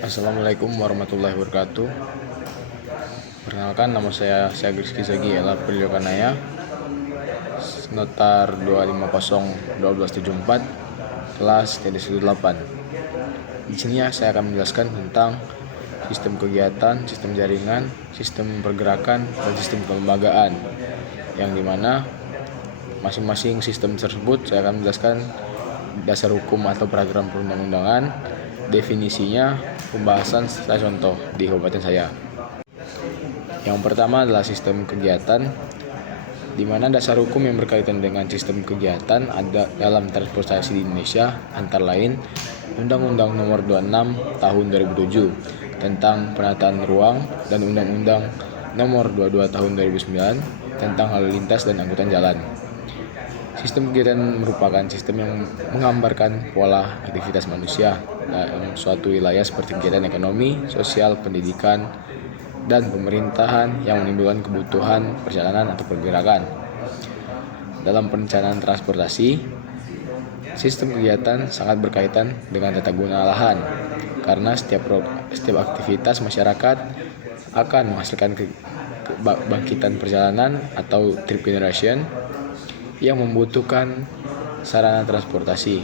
Assalamualaikum warahmatullahi wabarakatuh. Perkenalkan, nama saya Rizky Zagi Ella Priliokanaya, Notar 2501274, kelas TD18. Di sini saya akan menjelaskan tentang sistem kegiatan, sistem jaringan, sistem pergerakan, dan sistem kelembagaan, yang dimana masing-masing sistem tersebut saya akan menjelaskan dasar hukum atau peraturan perundang-undangan, definisinya, pembahasan serta contoh di kabupaten saya. Yang pertama adalah sistem kegiatan, di mana dasar hukum yang berkaitan dengan sistem kegiatan ada dalam transportasi di Indonesia, antara lain Undang-Undang Nomor 26 Tahun 2007 tentang penataan ruang dan Undang-Undang Nomor 22 Tahun 2009 tentang lalu lintas dan angkutan jalan. Sistem kegiatan merupakan sistem yang menggambarkan pola aktivitas manusia dalam suatu wilayah seperti kegiatan ekonomi, sosial, pendidikan, dan pemerintahan yang menimbulkan kebutuhan perjalanan atau pergerakan. Dalam perencanaan transportasi, sistem kegiatan sangat berkaitan dengan tata guna lahan, karena setiap aktivitas masyarakat akan menghasilkan kebangkitan perjalanan atau trip generation yang membutuhkan sarana transportasi.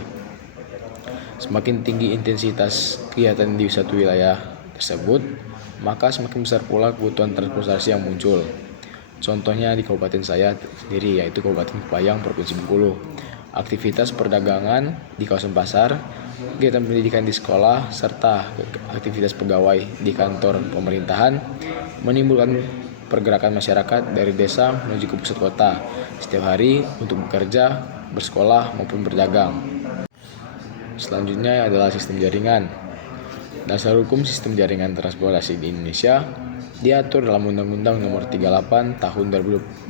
Semakin tinggi intensitas kegiatan di suatu wilayah tersebut, maka semakin besar pula kebutuhan transportasi yang muncul. Contohnya di kabupaten saya sendiri, yaitu Kabupaten Kepayang, Provinsi Bengkulu. Aktivitas perdagangan di kawasan pasar, kegiatan pendidikan di sekolah, serta aktivitas pegawai di kantor pemerintahan menimbulkan pergerakan masyarakat dari desa menuju ke pusat kota setiap hari untuk bekerja, bersekolah, maupun berdagang. Selanjutnya adalah sistem jaringan. Dasar hukum sistem jaringan transportasi di Indonesia diatur dalam Undang-Undang Nomor 38 Tahun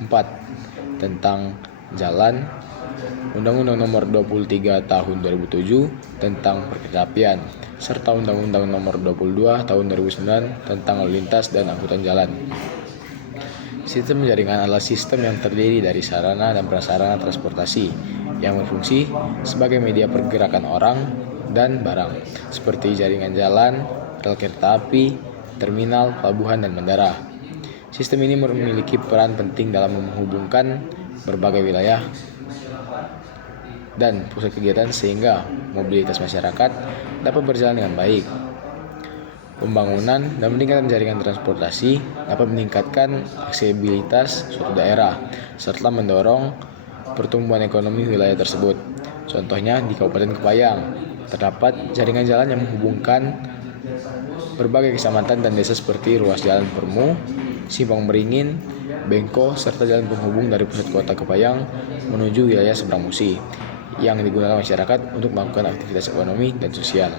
2004 tentang jalan, Undang-Undang Nomor 23 Tahun 2007 tentang perkeretaapian, serta Undang-Undang Nomor 22 Tahun 2009 tentang lalu lintas dan angkutan jalan. Sistem jaringan adalah sistem yang terdiri dari sarana dan prasarana transportasi yang berfungsi sebagai media pergerakan orang dan barang, seperti jaringan jalan, rel kereta api, terminal, pelabuhan, dan bandara. Sistem ini memiliki peran penting dalam menghubungkan berbagai wilayah dan pusat kegiatan sehingga mobilitas masyarakat dapat berjalan dengan baik. Pembangunan dan peningkatan jaringan transportasi dapat meningkatkan aksesibilitas suatu daerah serta mendorong pertumbuhan ekonomi wilayah tersebut. Contohnya di Kabupaten Kepayang terdapat jaringan jalan yang menghubungkan berbagai kecamatan dan desa seperti ruas jalan Permu, Simpang Beringin, Bengko, serta jalan penghubung dari pusat kota Kepayang menuju wilayah Seberang Musi yang digunakan masyarakat untuk melakukan aktivitas ekonomi dan sosial.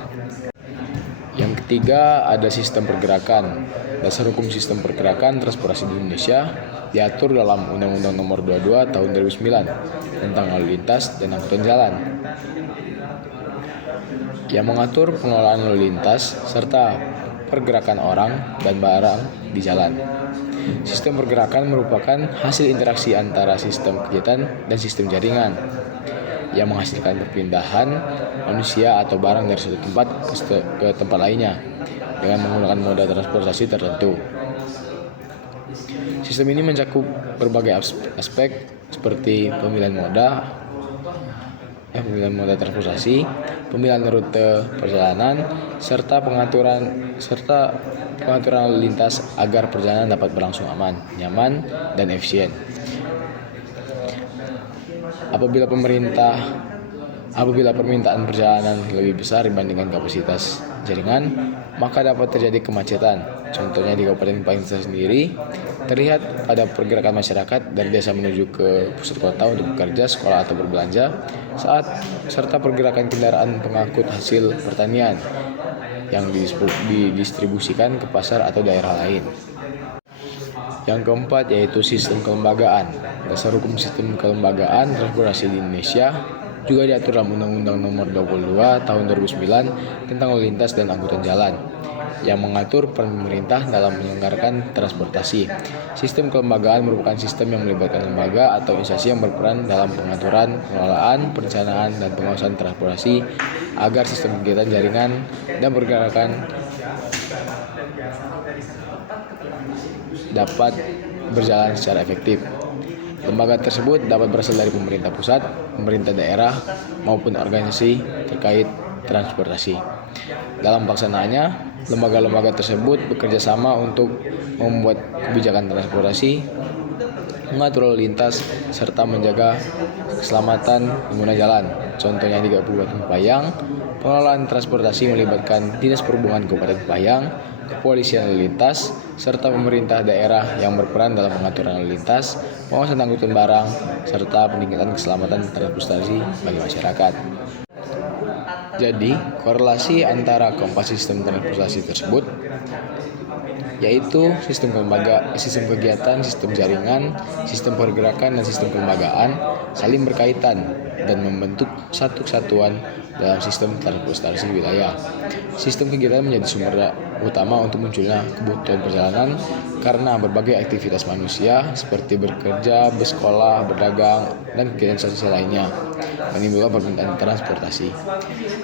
Yang ketiga ada sistem pergerakan. Dasar hukum sistem pergerakan transportasi di Indonesia diatur dalam Undang-Undang Nomor 22 Tahun 2009 tentang lalu lintas dan angkutan jalan, yang mengatur pengelolaan lalu lintas serta pergerakan orang dan barang di jalan. Sistem pergerakan merupakan hasil interaksi antara sistem kegiatan dan sistem jaringan yang menghasilkan perpindahan manusia atau barang dari suatu tempat ke tempat lainnya dengan menggunakan moda transportasi tertentu. Sistem ini mencakup berbagai aspek seperti pemilihan moda transportasi, pemilihan rute perjalanan, serta pengaturan lalu lintas agar perjalanan dapat berlangsung aman, nyaman, dan efisien. Apabila permintaan perjalanan lebih besar dibandingkan kapasitas jaringan, maka dapat terjadi kemacetan. Contohnya di Kabupaten Kepayang sendiri, terlihat pada pergerakan masyarakat dari desa menuju ke pusat kota untuk bekerja, sekolah, atau berbelanja, serta pergerakan kendaraan pengangkut hasil pertanian yang didistribusikan ke pasar atau daerah lain. Yang keempat yaitu sistem kelembagaan. Dasar hukum sistem kelembagaan transportasi di Indonesia juga diatur dalam Undang-Undang Nomor 22 Tahun 2009 tentang lalu lintas dan angkutan jalan, yang mengatur peran pemerintah dalam menyelenggarakan transportasi. Sistem kelembagaan merupakan sistem yang melibatkan lembaga atau instansi yang berperan dalam pengaturan, pengelolaan, perencanaan, dan pengawasan transportasi agar sistem kegiatan jaringan dan pergerakan dapat berjalan secara efektif. Lembaga tersebut dapat berasal dari pemerintah pusat, pemerintah daerah, maupun organisasi terkait transportasi. Dalam pelaksanaannya, lembaga-lembaga tersebut bekerja sama untuk membuat kebijakan transportasi, mengatur lalu lintas, serta menjaga keselamatan pengguna jalan. Contohnya di Kabupaten Payang, pengelolaan transportasi melibatkan Dinas Perhubungan Kabupaten Payang, Kepolisian Lalu Lintas, serta pemerintah daerah yang berperan dalam pengaturan lalu lintas, pengawasan angkutan barang, serta peningkatan keselamatan transportasi bagi masyarakat. Jadi, korelasi antara keempat sistem transportasi tersebut yaitu sistem kegiatan, sistem jaringan, sistem pergerakan, dan sistem kelembagaan saling berkaitan dan membentuk satu kesatuan dalam sistem transportasi wilayah. Sistem kegiatan menjadi sumber utama untuk munculnya kebutuhan perjalanan karena berbagai aktivitas manusia seperti bekerja, bersekolah, berdagang, dan kegiatan sosial lainnya menimbulkan permintaan transportasi.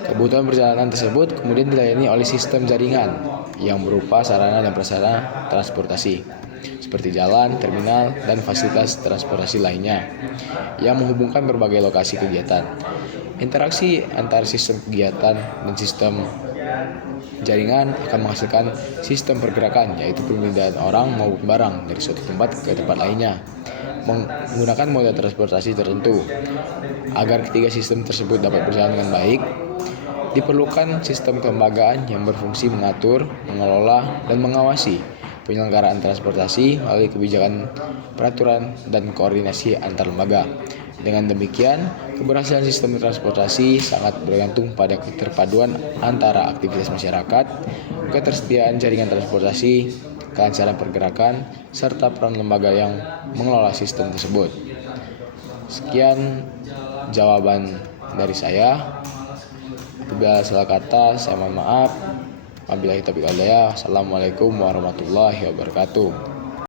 Kebutuhan perjalanan tersebut kemudian dilayani oleh sistem jaringan yang berupa sarana dan prasarana transportasi seperti jalan, terminal, dan fasilitas transportasi lainnya yang menghubungkan berbagai lokasi kegiatan. Interaksi antara sistem kegiatan dan sistem jaringan akan menghasilkan sistem pergerakan, yaitu pemindahan orang maupun barang dari suatu tempat ke tempat lainnya menggunakan moda transportasi tertentu. Agar ketiga sistem tersebut dapat berjalan dengan baik, diperlukan sistem kelembagaan yang berfungsi mengatur, mengelola, dan mengawasi penyelenggaraan transportasi melalui kebijakan, peraturan, dan koordinasi antar lembaga. Dengan demikian, keberhasilan sistem transportasi sangat bergantung pada keterpaduan antara aktivitas masyarakat, ketersediaan jaringan transportasi, kelancaran pergerakan, serta peran lembaga yang mengelola sistem tersebut. Sekian jawaban dari saya. Apabila salah kata, saya mohon maaf. Wabillahi taufiq wal hidayah. Assalamualaikum warahmatullahi wabarakatuh.